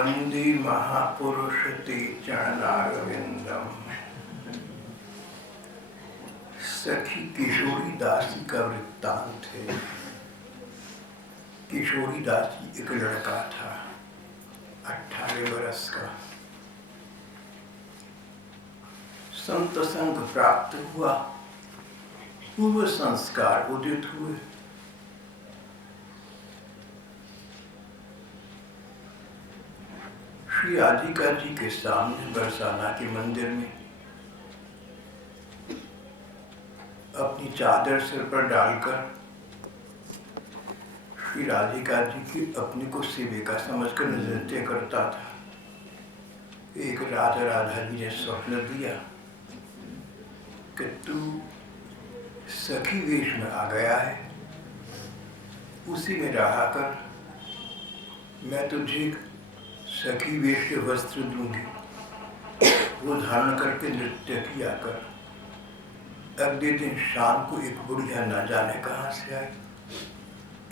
वंदे महापुरुष ते चरणारविंदम। सखी किशोरी दासी का वृत्तांत है। किशोरी दासी एक लड़का था, 18 वर्ष का। संत संग प्राप्त हुआ, पूर्व संस्कार उदित हुए। श्री राधिका जी के सामने बरसाना के मंदिर में अपनी चादर सिर पर डालकर श्री राधिका जी की अपने को सेविका समझकर नृत्य करता था। एक रात राधा जी ने स्वप्न दिया कि तू सखी वेश में आ गया है, उसी में रहा कर, मैं तुझे सखी वेश के वस्त्र दूंगी, वो धारण करके नृत्य किया कर। अगले दिन शाम को एक बुढ़िया न जाने कहाँ से आई,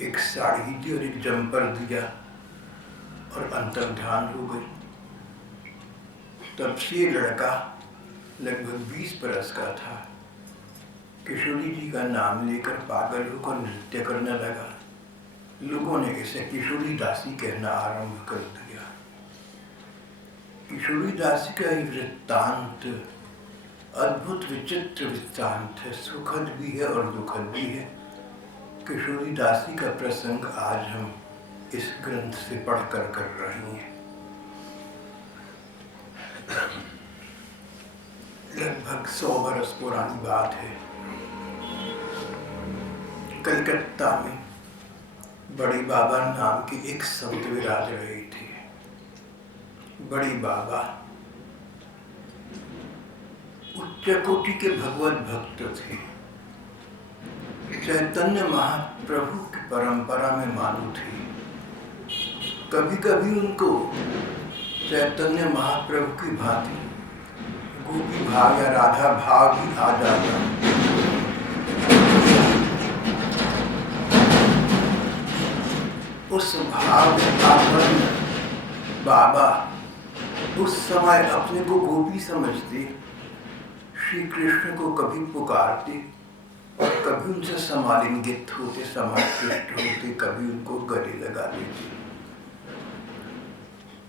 एक साड़ी दी और एक जम्पर दिया और अंतर्ध्यान हो गई। तब से लड़का लगभग 20 बरस का था, किशोरी जी का नाम लेकर पागल होकर नृत्य करने लगा। लोगों ने इसे किशोरी दासी कहना आरंभ कर दिया। किशोरी दासी का ये वृत्तांत अद्भुत विचित्र वृत्तांत है, सुखद भी है और दुखद भी है। किशोरी दासी का प्रसंग आज हम इस ग्रंथ से पढ़कर कर रहे हैं। लगभग 100 बरस पुरानी बात है। कलकत्ता में बड़ी बाबा नाम की एक संत विराज रही थी। बड़ी बाबा उच्च कोटि के भगवत भक्त थे। चैतन्य महाप्रभु की परंपरा में मानू थे। कभी कभी उनको चैतन्य महाप्रभु की भांति गोपी भाव या राधा भाव भी आ जाता। उस भाव में बाबा उस समय अपने को गोपी समझते, श्री कृष्ण को कभी पुकारते और कभी उनसे समालिंगित होते, समाकृष्ट होते, कभी उनको गले लगा देते।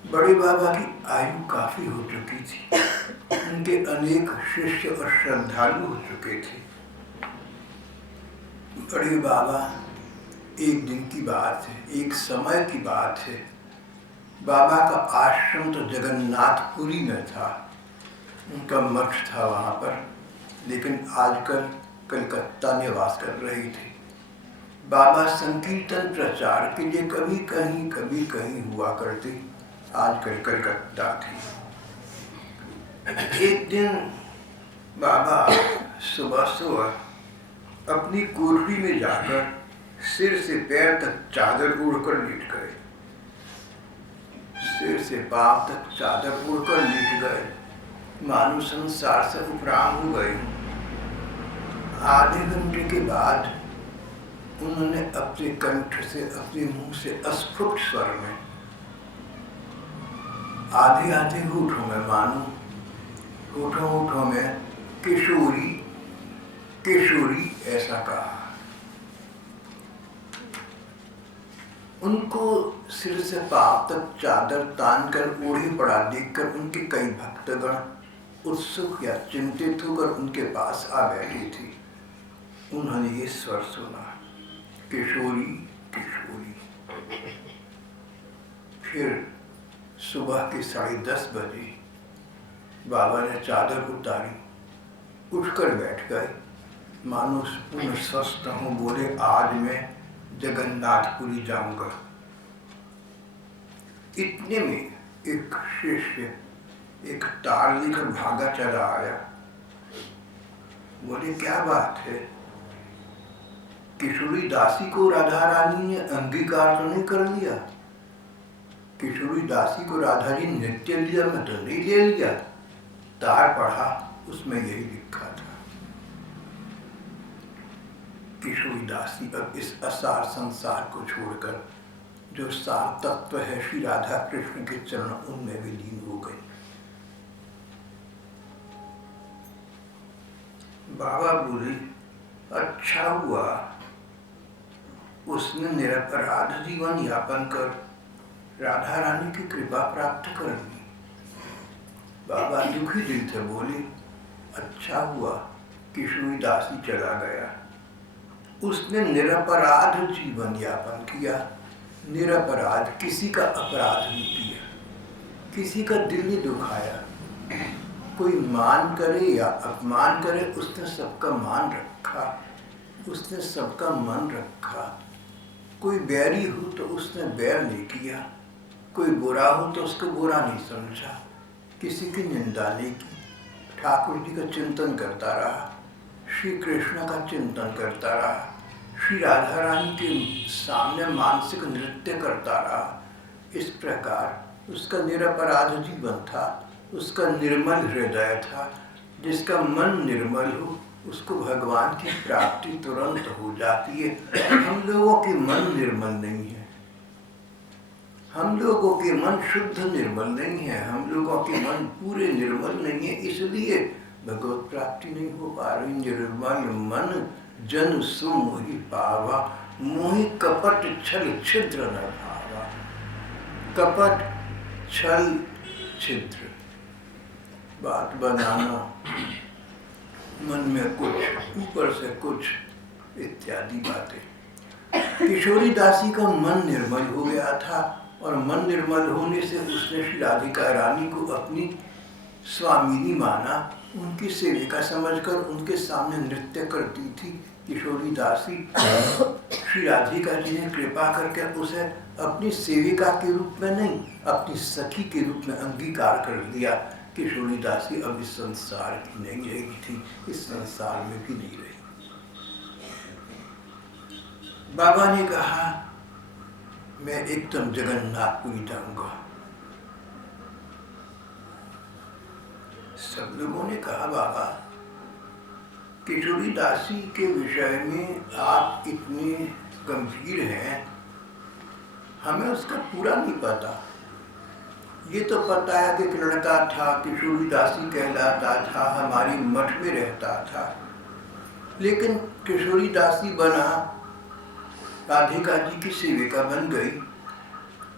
बड़े बाबा की आयु काफी हो चुकी थी, उनके अनेक शिष्य और श्रद्धालु हो चुके थे। बड़े बाबा, एक दिन की बात है, एक समय की बात है, बाबा का आश्रम तो जगन्नाथपुरी में था, उनका मठ था वहाँ पर, लेकिन आजकल कलकत्ता निवास कर रहे थे। बाबा संकीर्तन प्रचार के लिए कभी कहीं हुआ करते, आजकल कलकत्ता थे। एक दिन बाबा सुबह अपनी कोठरी में जाकर सिर से पैर तक चादर ओढ़कर लेट गए। सिर से पांव तक चादर ओढ़कर लेट गए, मानो संसार से उपराम हो गए। आधे घंटे के बाद उन्होंने अपने कंठ से, अपने मुंह से अस्फुट स्वर में, आधे होठों में, मानो होठों में किशोरी किशोरी ऐसा कहा। उनको सिर से पांव तक चादर तान कर ओढ़े पड़ा देखकर उनके कई भक्तगण उत्सुक या चिंतित होकर उनके पास आ बैठी थी। उन्होंने ये स्वर सुना, किशोरी किशोरी। फिर सुबह के 10:30 बजे बाबा ने चादर उतारी, उठकर बैठ गए, मानो पूर्ण स्वस्थ हों। बोले, आज मैं जगन्नाथपुरी जाऊंगा। इतने में एक शिष्य एक तार लेकर भागा चला आया। बोले, क्या बात है? किशोरी दासी को राधा रानी ने अंगीकार तो नहीं कर लिया? किशोरी दासी को राधा जी नृत्य लिया में तो नहीं ले लिया? तार पढ़ा, उसमें यही लिखा था, किशोरी दासी अब इस असार संसार को छोड़कर जो सार तत्व है श्री राधा कृष्ण के चरण, उनमें विलीन हो गई। बाबा बोले, अच्छा हुआ उसने निरपराध जीवन यापन कर राधा रानी की कृपा प्राप्त कर ली। बाबा दुखी दिल से बोले, अच्छा हुआ कि सूरदासी चला गया, उसने निरपराध जीवन यापन किया। निरपराध, किसी का अपराध नहीं किया, किसी का दिल नहीं दुखाया। कोई मान करे या अपमान करे, उसने सबका मान रखा, उसने सबका मन रखा। कोई बैरी हो तो उसने बैर नहीं किया, कोई बुरा हो तो उसको बुरा नहीं समझा, किसी की निंदा नहीं की। ठाकुर जी का चिंतन करता रहा, श्री कृष्ण का चिंतन करता रहा, श्री राधा रानी के सामने मानसिक नृत्य करता रहा। इस प्रकार उसका निरपराध जीवन था, उसका निर्मल हृदय था। जिसका मन निर्मल हो उसको भगवान की प्राप्ति तुरंत हो जाती है। हम लोगों के मन निर्मल नहीं है, हम लोगों के मन शुद्ध निर्मल नहीं है, हम लोगों के मन पूरे निर्मल नहीं है, इसलिए भगवत प्राप्ति नहीं हो पा रही। निर्मल मन जन सु मोहि पावा, मोहि कपट छल छिद्र न भावा। कपट छल छिद्र, बात बनाना, मन में कुछ, ऊपर से कुछ, इत्यादि बातें। किशोरी दासी का मन निर्मल हो गया था, और मन निर्मल होने से उसने श्री राधिका रानी को अपनी स्वामिनी माना। उनकी सेविका समझकर उनके सामने नृत्य करती थी किशोरी दासी। श्री राधिका जी ने कृपा करके उसे अपनी सेविका के रूप में नहीं, अपनी सखी के रूप में अंगीकार कर लिया। किशोरी दासी अब इस संसार की नहीं रहेगी थी, इस संसार में भी नहीं रही। बाबा ने कहा, मैं एकदम जगन्नाथपुरी जाऊंगा। सब लोगों ने कहा, बाबा किशोरी दासी के विषय में आप इतने गंभीर हैं, हमें उसका पूरा नहीं पता। ये तो पता है कि एक लड़का था, किशोरी दासी कहलाता था, हमारी मठ में रहता था, लेकिन किशोरी दासी बना, राधिका जी की सेविका बन गई,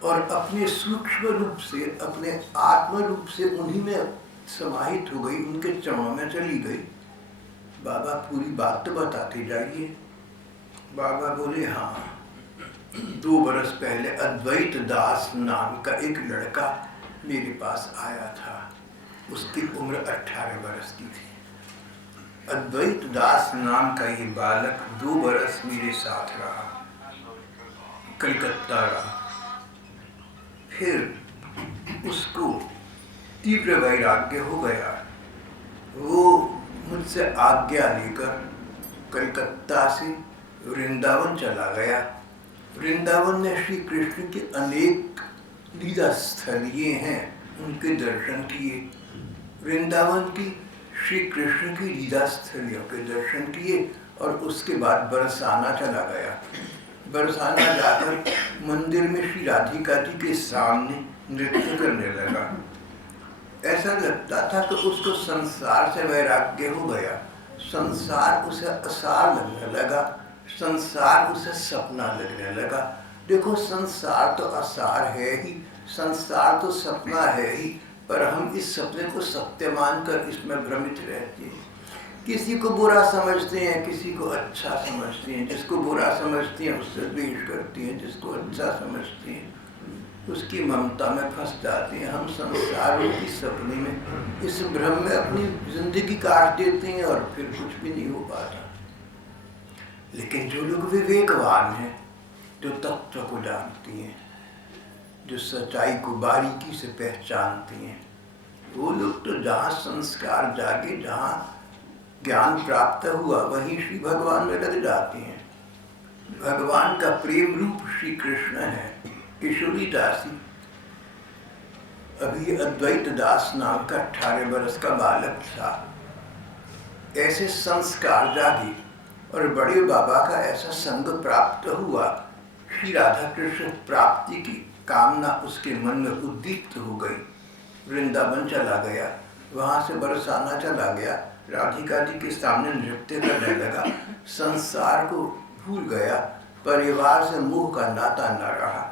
और अपने सूक्ष्म रूप से, अपने आत्म रूप से उन्हीं में समाहित हो गई, उनके चरणों में चली गई। बाबा पूरी बात तो बताते जाइए। बाबा बोले, हाँ, 2 बरस पहले अद्वैत दास नाम का एक लड़का मेरे पास आया था। उसकी उम्र 18 बरस की थी। अद्वैत दास नाम का ये बालक 2 बरस मेरे साथ रहा, कलकत्ता रहा। फिर उसको तीव्र वैराग्य हो गया। वो मुझसे आज्ञा लेकर कलकत्ता से वृंदावन चला गया। वृंदावन में श्री कृष्ण के अनेक लीला स्थलीय हैं, उनके दर्शन किए। वृंदावन की श्री कृष्ण की लीला स्थलियों के दर्शन किए, और उसके बाद बरसाना चला गया। बरसाना जाकर मंदिर में श्री राधिका जी के सामने नृत्य करने लगा। ऐसा लगता था कि उसको संसार से वैराग्य हो गया। संसार उसे असार लगने लगा, संसार उसे सपना लगने लगा। देखो, संसार तो असार है ही, संसार तो सपना है ही, पर हम इस सपने को सत्य मानकर इसमें भ्रमित रहते हैं। किसी को बुरा समझते हैं, किसी को अच्छा समझते हैं। जिसको बुरा समझते हैं उससे द्वेष करते हैं, जिसको अच्छा समझते हैं उसकी ममता में फंस जाते हैं। हम संसार की सपने में, इस भ्रम में अपनी जिंदगी काट देते हैं, और फिर कुछ भी नहीं हो पाता। लेकिन जो लोग विवेकवान हैं, जो तत्व को जानते हैं, जो सच्चाई को बारीकी से पहचानते हैं, वो लोग तो जहाँ संस्कार जागे, जहाँ ज्ञान प्राप्त हुआ, वहीं श्री भगवान में लग जाते हैं। भगवान का प्रेम रूप श्री कृष्ण है। किशोरी दासी, अभी अद्वैत दास नाम का 18 बरस का बालक था। ऐसे संस्कार जागे और बड़े बाबा का ऐसा संग प्राप्त हुआ। श्री राधा कृष्ण प्राप्ति की कामना उसके मन में उद्दीप्त हो गई। वृंदावन चला गया, वहाँ से बरसाना चला गया, राधिका जी के सामने नृत्य करने लगा, संसार को भूल गया, परिवार से मोह का नाता न रहा।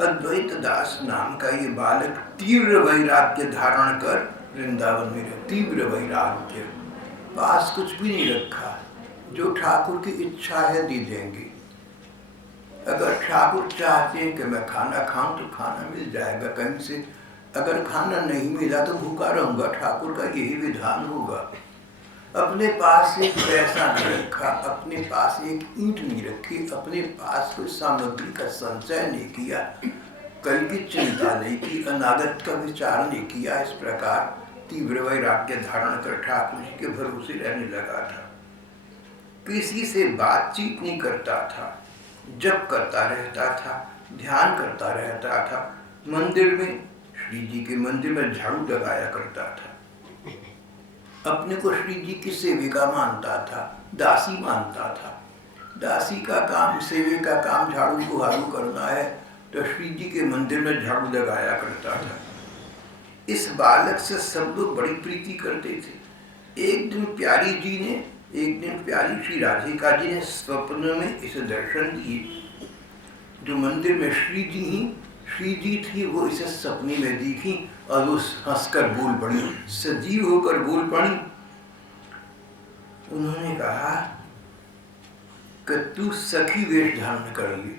अद्वैत दास नाम का ये बालक तीव्र वैराग्य धारण कर वृंदावन में रहे। तीव्र वैराग्य, पास कुछ भी नहीं रखा, जो ठाकुर की इच्छा है दे देंगे। अगर ठाकुर चाहते हैं कि मैं खाना खाऊं तो खाना मिल जाएगा कहीं से, अगर खाना नहीं मिला तो भूखा रहूंगा, ठाकुर का यही विधान होगा। अपने पास एक पैसा नहीं रखा, अपने पास एक ईंट नहीं रखी, अपने पास कोई सामग्री का संचय नहीं किया, कल की चिंता नहीं की, अनागत का विचार नहीं किया। इस प्रकार तीव्र वैराग्य धारण कर ठाकुर जी के भरोसे रहने लगा था। किसी से बातचीत नहीं करता था, जप करता रहता था, ध्यान करता रहता था, मंदिर में, श्री जी के मंदिर में झाड़ू लगाया करता था, अपने को श्री जी की सेविका मानता था, दासी मानता था। दासी का काम, सेविका का काम झाड़ू बुहारू करना है तो श्री जी के मंदिर में झाड़ू लगाया करता था। इस बालक से सब लोग बड़ी प्रीति करते थे। एक दिन प्यारी जी ने, एक दिन प्यारी श्री राधिका जी ने स्वप्न में इसे दर्शन दिए। जो मंदिर में श्री जी थी वो इसे सपने में दिखी और वो हंसकर बोल पड़ी, सजीव होकर बोल पड़ी। उन्होंने कहा कि तू सखी वेश धारण कर ली,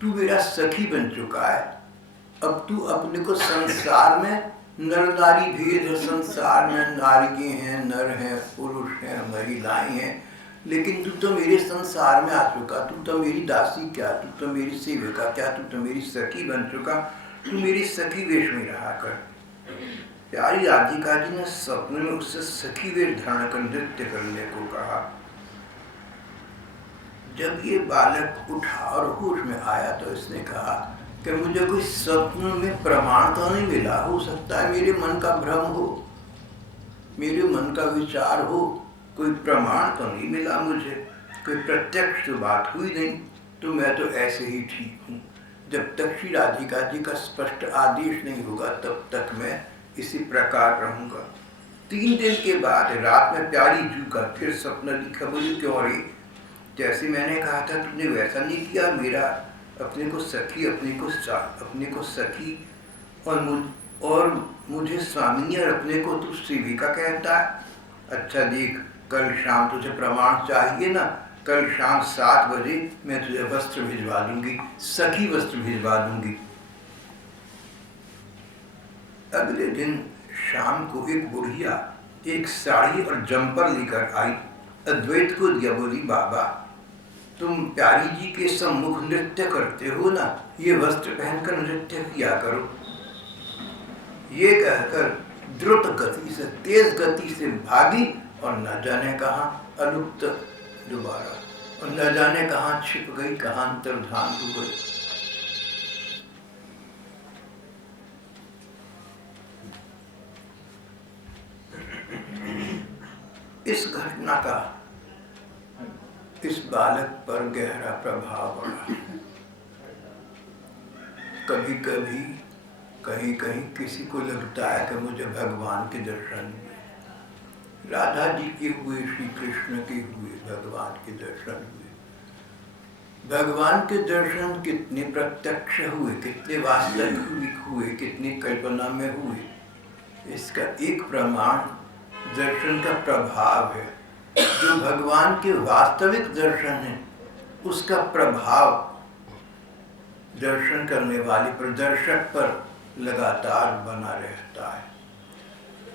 तू मेरा सखी बन चुका है। अब तू अपने को संसार में, नर नारी भेद है संसार में, नारियां हैं, नर हैं, पुरुष हैं, महिलाएं हैं, लेकिन तू तो मेरे संसार में आ चुका, तू तो मेरी दासी क्या, तू तो मेरी सेविका क्या, तू तो मेरी सखी बन चुका, तू मेरी सखी वेश में रहा कर। प्यारी राधिका जी ने स्वप्न में उससे सखी वेश धारण कर नृत्य करने को कहा। जब ये बालक उठा और होश में आया तो इसने कहा कि मुझे कोई स्वप्न में प्रमाण तो नहीं मिला, हो सकता है मेरे मन का भ्रम हो, मेरे मन का विचार हो, कोई प्रमाण तो नहीं मिला मुझे, कोई प्रत्यक्ष तो बात हुई नहीं, तो मैं तो ऐसे ही ठीक हूँ। जब तक श्री राधिका जी का स्पष्ट आदेश नहीं होगा तब तक मैं इसी प्रकार रहूँगा। 3 दिन के बाद रात में प्यारी जू का फिर सपना दिखा। बोली क्यों रे, जैसे मैंने कहा था तुमने वैसा नहीं किया, मेरा अपने को सखी, अपने को सखी और मुझे स्वामिनी और अपने को तू सेविका कहता है। अच्छा देख, कल शाम तुझे प्रमाण चाहिए ना, कल शाम 7 बजे मैं तुझे वस्त्र भिजवा दूंगी, सखी वस्त्र भिजवा दूंगी। अगले दिन शाम को एक बुढ़िया एक साड़ी और जंपर लेकर आई, अद्वैत को दिया। बोली बाबा तुम प्यारी जी के सम्मुख नृत्य करते हो ना, ये वस्त्र पहनकर नृत्य किया करो। ये कहकर द्रुत गति से, तेज गति से भागी और न जाने कहाँ अलुप्त दोबारा, और न जाने कहाँ छिप गई, कहाँ अंतर्धान हो गई। इस घटना का इस बालक पर गहरा प्रभाव पड़ा। कभी कभी कहीं कहीं किसी को लगता है कि मुझे भगवान के दर्शन हुए, राधा जी के हुए, श्री कृष्ण के हुए, भगवान के दर्शन हुए। भगवान के दर्शन कितने प्रत्यक्ष हुए, कितने वास्तविक हुए, कितनी कल्पना में हुए, इसका एक प्रमाण दर्शन का प्रभाव है। जो भगवान के वास्तविक दर्शन है उसका प्रभाव दर्शन करने वाले पर, दर्शक पर लगातार बना रहता है।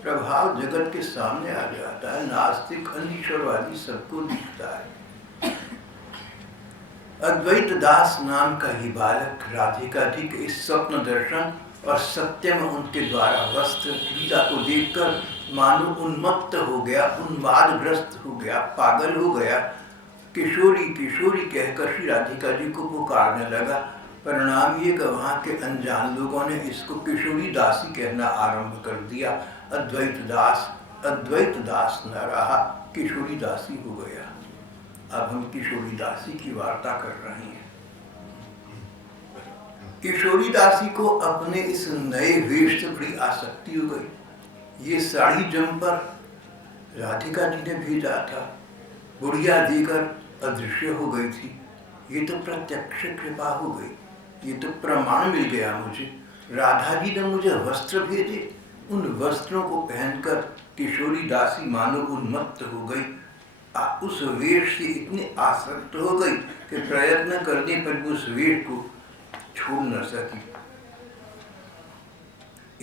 प्रभाव जगत के सामने आ जाता है, नास्तिक अनिश्वरवादी सबको दिखता है। अद्वैत दास नाम का ही बालक राधिका जी के इस स्वप्न दर्शन और सत्य में उनके द्वारा वस्त्र लीला को देखकर मानो उन्मत्त हो गया, उन्मादग्रस्त हो गया, पागल हो गया। किशोरी किशोरी कहकर श्री राधिका जी को पुकारने लगा, परिणाम ये कि वहाँ के अनजान लोगों ने इसको किशोरी दासी कहना आरंभ कर दिया। अद्वैत दास न रहा, किशोरी दासी हो गया। अब हम किशोरी दासी की वार्ता कर रहे हैं। किशोरी दासी को अपने इस नए वेश से बड़ी आसक्ति हो गई। ये साड़ी जम्पर राधिका जी ने भेजा था, बुढ़िया देकर अदृश्य हो गई थी। ये तो प्रत्यक्ष कृपा हो गई, ये तो प्रमाण मिल गया मुझे। राधा जी ने मुझे वस्त्र भेजे, उन वस्त्रों को पहनकर किशोरी दासी मानो उन्मत्त हो गई। उस वेश से इतनी आसक्त हो गई कि प्रयत्न करने पर भी उस वेश को छोड़ न सकी।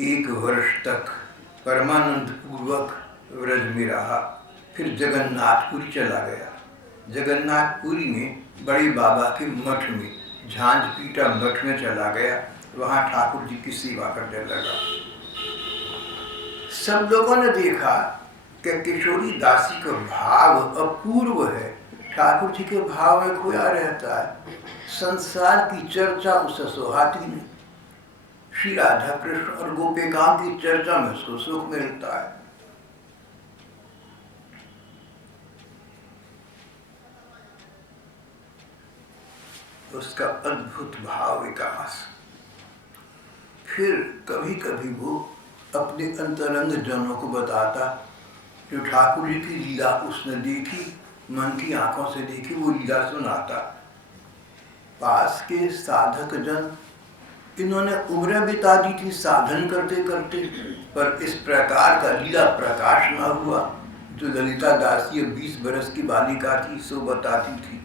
1 वर्ष तक परमानंद पूर्वक व्रज में रहा, फिर जगन्नाथपुरी चला गया। जगन्नाथपुरी में बड़े बाबा के मठ में, झांझ पीटा मठ में चला गया। वहाँ ठाकुर जी की सेवा करने लगा। सब लोगों ने देखा कि किशोरी दासी का भाव अपूर्व है, ठाकुर जी के भाव में खोया रहता है। संसार की चर्चा उसे सुहाती नहीं, श्री राधा कृष्ण और गोपिकाओं की चर्चा में उसको सुख मिलता है। उसका अद्भुत भाव विकास। फिर कभी कभी वो अपने अंतरंग जनों को बताता, जो ठाकुर जी की लीला उसने देखी, मन की आंखों से देखी, वो लीला सुनाता। पास के साधक जन, इन्होंने उम्र बिता दी थी साधन करते करते, पर इस प्रकार का लीला प्रकाश न हुआ। जो ललिता दासी 20 बरस की बालिका थी, सो बताती थी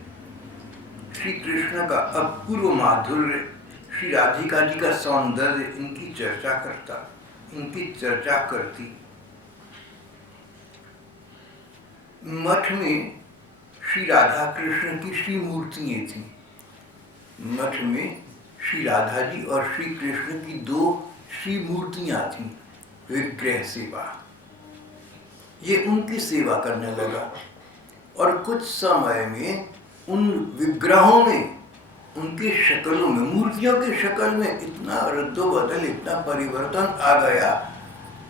श्री कृष्ण का अपूर्व माधुर्य, श्री राधिका जी का सौंदर्य, इनकी चर्चा करता, इनकी चर्चा करती। मठ में श्री राधा कृष्ण की श्री मूर्तियां थी। मठ में श्री राधा जी और श्री कृष्ण की 2 श्री मूर्तियां थी। विग्रह सेवा, ये उनकी सेवा करने लगा। और कुछ समय में उन विग्रहों में, उनकी शक्लों में, मूर्तियों की शक्ल में इतना रद्दोबदल, इतना परिवर्तन आ गया,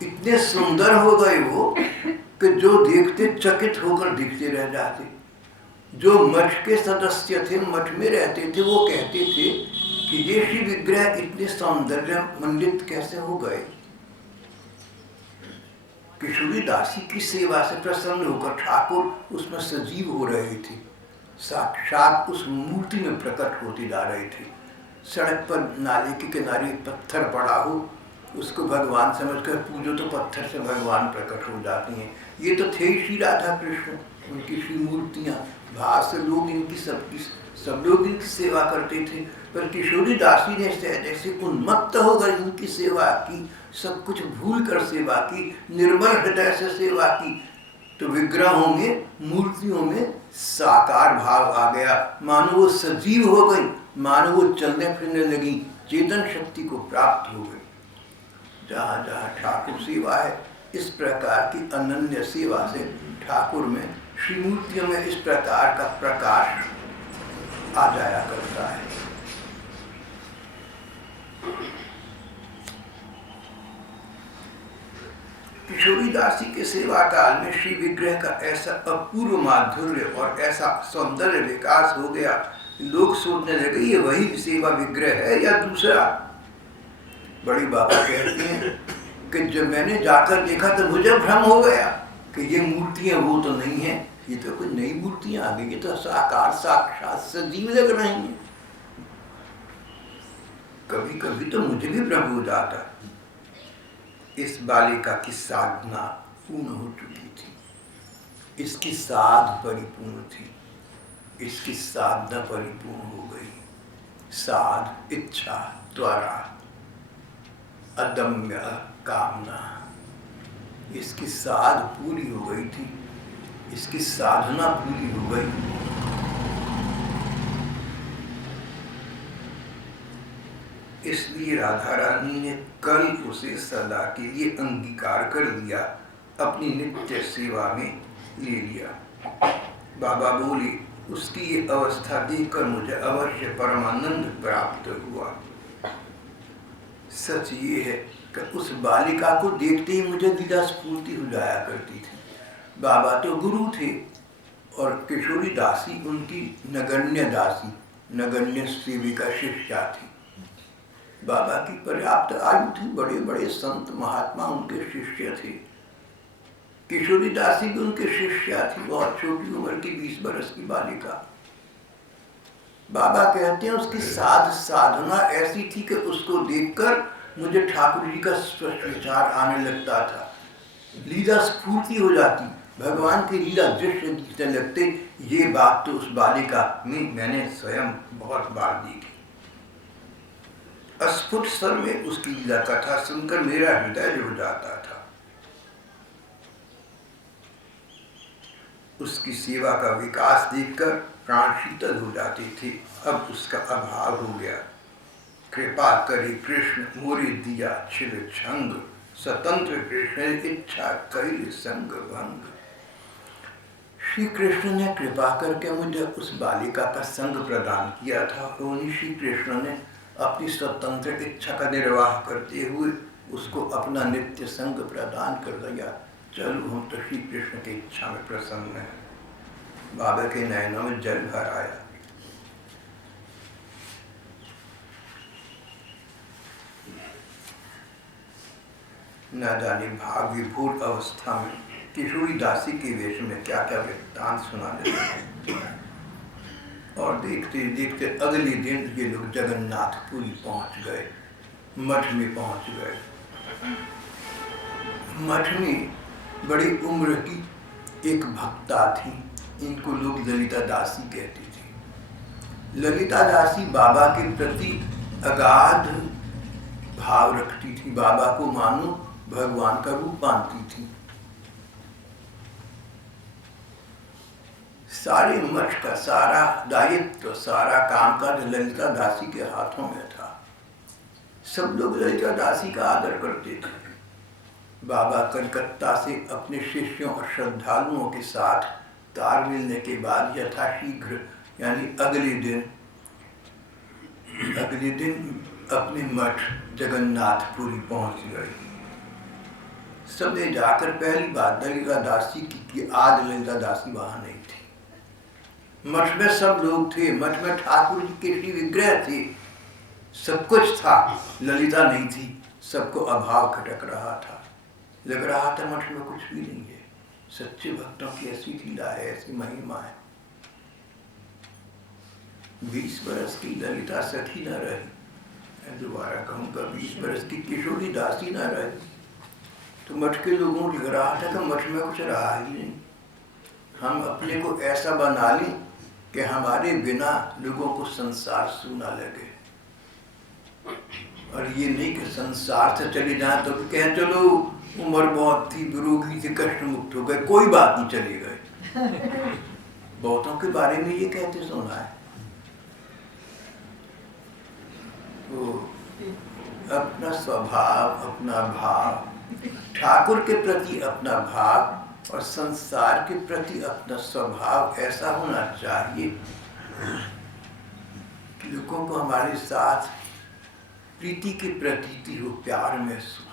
इतने सुंदर हो गए वो कि जो देखते चकित होकर दिखते रह जाते। जो मठ के सदस्य थे, मठ में रहते थे, वो कहते थे कि ये श्री विग्रह इतने सौंदर्य मंडित कैसे हो गए। किशोरी दासी की सेवा से प्रसन्न होकर ठाकुर उसमें सजीव हो रहे थे, साक्षात उस मूर्ति में प्रकट होते जा रहे थे। सड़क पर नाले के किनारे पत्थर पड़ा हो, उसको भगवान समझकर पूजो तो पत्थर से भगवान प्रकट हो जाती हैं। ये तो थे श्री राधा कृष्ण, उनकी श्री मूर्तियाँ। बाहर से लोग इनकी सब लोग इनकी सेवा करते थे, पर किशोरी दासी ने जैसे उन्मत्त होकर इनकी सेवा की, सब कुछ भूल कर सेवा की, निर्मल हृदय से सेवा की, तो विग्रहों में, मूर्तियों में साकार भाव आ गया। मानो वो सजीव हो गई, मानो वो चलने फिरने लगी, चेतन शक्ति को प्राप्त हो गई। जहाँ जहाँ ठाकुर सेवा है, इस प्रकार की अनन्य सेवा से ठाकुर में, श्री मूर्तियों में इस प्रकार का प्रकाश आ जाया करता है। किशोरी दासी के सेवा काल में श्री विग्रह का ऐसा अपूर्व माधुर्य और ऐसा सौंदर्य विकास हो गया, लोग सोचने लगे ये वही सेवा विग्रह है या दूसरा। बड़ी बाबा कहते हैं कि जब मैंने जाकर देखा तो मुझे भ्रम हो गया कि ये मूर्तियां वो तो नहीं है, ये तो कोई नई मूर्तियां आ गई, ये तो साकार साक्षात सजीव लग रही हैं। कभी कभी तो मुझे भी भ्रम हो जाता। इस बालिका की साधना पूर्ण हो चुकी थी, इसकी साध परिपूर्ण थी, इसकी साधना परिपूर्ण हो गई। साध इच्छा, त्वरा, अदम्य कामना, इसकी साध पूरी हो गई थी, इसकी साधना पूरी हो गई। इसलिए राधा रानी ने कल उसे सदा के लिए अंगीकार कर लिया, अपनी नित्य सेवा में ले लिया। बाबा बोले उसकी ये अवस्था देखकर मुझे अवश्य परमानंद प्राप्त हुआ। सच ये है कि उस बालिका को देखते ही मुझे लीला स्फूर्ति हो जाया करती थी। बाबा तो गुरु थे और किशोरी दासी उनकी नगण्य दासी, नगण्य सेविका शिष्या थी। बाबा की पर्याप्त आयु थी, बड़े बड़े संत महात्मा उनके शिष्य थे। किशोरी दासी भी उनके शिष्या थी, बहुत छोटी उम्र की 20 बरस की बालिका। बाबा कहते हैं उसकी साधना ऐसी थी कि उसको देखकर मुझे ठाकुर जी का स्पष्ट विचार आने लगता था, लीला स्फूर्ति हो जाती, भगवान की लीला दृश्य दिखने लगते। ये बात तो उस बालिका में मैंने स्वयं बहुत बार देखी। अस्फुट स्वर में उसकी लीला कथा सुनकर मेरा हृदय जुड़ जाता था। उसकी सेवा का विकास देखकर प्राण शीतल हो जाते थे। अब उसका अभाव हो गया। कृपा करे कृष्ण मोरे दिया छिल छंग, स्वतंत्र कृष्ण इच्छा कैल संग भंग। श्री कृष्ण ने कृपा करके मुझे उस बालिका का संग प्रदान किया था। उन्हीं श्री कृष्ण ने अपनी स्वतंत्र इच्छा का निर्वाह करते हुए उसको अपना नित्य संग प्रदान कर दिया। चलो हम तो श्री कृष्ण की इच्छा में प्रसन्न हैं। बाबा के नयनों में जल भर आया। न जाने भाव विभोर अवस्था में किशोरी दासी के वेश में क्या क्या वृत्तांत सुनाने लगे। और देखते देखते अगले दिन ये लोग जगन्नाथपुरी पहुंच गए, मठ में पहुंच गए। मठ में बड़ी उम्र की एक भक्ता थी, इनको लोग ललिता दासी कहते थे। ललिता दासी बाबा के प्रति अगाध भाव रखती थी, बाबा को मानो भगवान का रूप मानती थी। सारे मठ का सारा दायित्व, सारा कामकाज ललिता दासी के हाथों में था। सब लोग ललिता दासी का आदर करते थे। बाबा कलकत्ता से अपने शिष्यों और श्रद्धालुओं के साथ तार मिलने के बाद यथाशीघ्र यानी अगले दिन अपने मठ जगन्नाथपुरी पहुंच गए। सबने जाकर पहली बात ललिता दासी की कि आज ललिता दासी वहां नहीं थी। मठ में सब लोग थे, मठ में ठाकुर जी के श्री विग्रह थे, सब कुछ था, ललिता नहीं थी। सबको अभाव खटक रहा था, लग रहा था मठ में कुछ भी नहीं है। सच्चे भक्तों की ऐसी लीला है, ऐसी महिमा है। 20 बरस की ललिता सखी न रही, मैं दोबारा कहूँगा 20 बरस की किशोरी दासी न रही, तो मठ के लोगों को लग रहा था कि मठ में कुछ रहा ही नहीं। हम अपने को ऐसा बना लें कि हमारे बिना लोगों को संसार सूना लगे, और ये नहीं कि संसार से चले जाए तो कहें चलो उम्र बहुत थी, रोगी से कष्ट मुक्त हो गए, कोई बात नहीं, चले गए। बहुतों के बारे में ये कहते सुना है। तो अपना स्वभाव, अपना भाव, ठाकुर के प्रति अपना भाव और संसार के प्रति अपना स्वभाव ऐसा होना चाहिए कि लोगों को हमारे साथ प्रीति की प्रतीति हो, प्यार महसूस